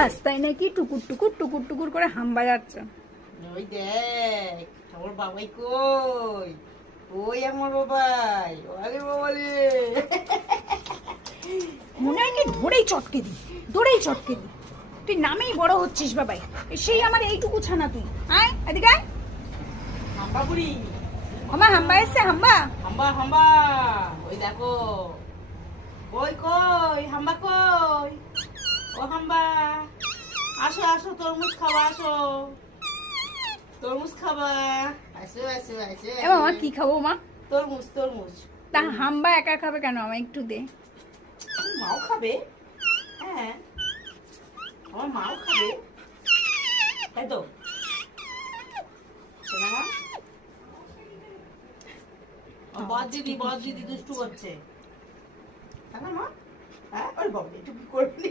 রাস্তায় নাকি টুকুর টুকুর টুকুর টুকুর করে হাম্বা যাচ্ছে। ওই দেখ আমার বাবাই কই, ওই আমার বাবাই, ওরে বাবারে। মনে হয় কি ধরেই চটকে দি, ধরেই চটকে দি। তুই নামেই বড় হচ্ছিস বাবাই, সেই আমার এইটুকু ছানা তুই। আয় এদিকে আয়। হাম্বা বুড়ি, আমার হাম্বা এসছে, হাম্বা। হাম্বা হাম্বা, ওই দেখো কই কই হাম্বা কই, ও হাম্বা আসো আসো, তরমুজ খাবা আসো, তরমুজ খাবা, আসো আসো আসো। এ মামা কি খাবো মা? তরমুজ তরমুজ। তা হাম্বা একা খাবে কেন? আমায় একটু দে। মাও খাবে, হ্যাঁ আমার মাও খাবে, তাই তো শোনা মা? বদ দিদি দুষ্টু করছে, তাই না মা? হ্যাঁ ওর বাবা একটু কি করবি?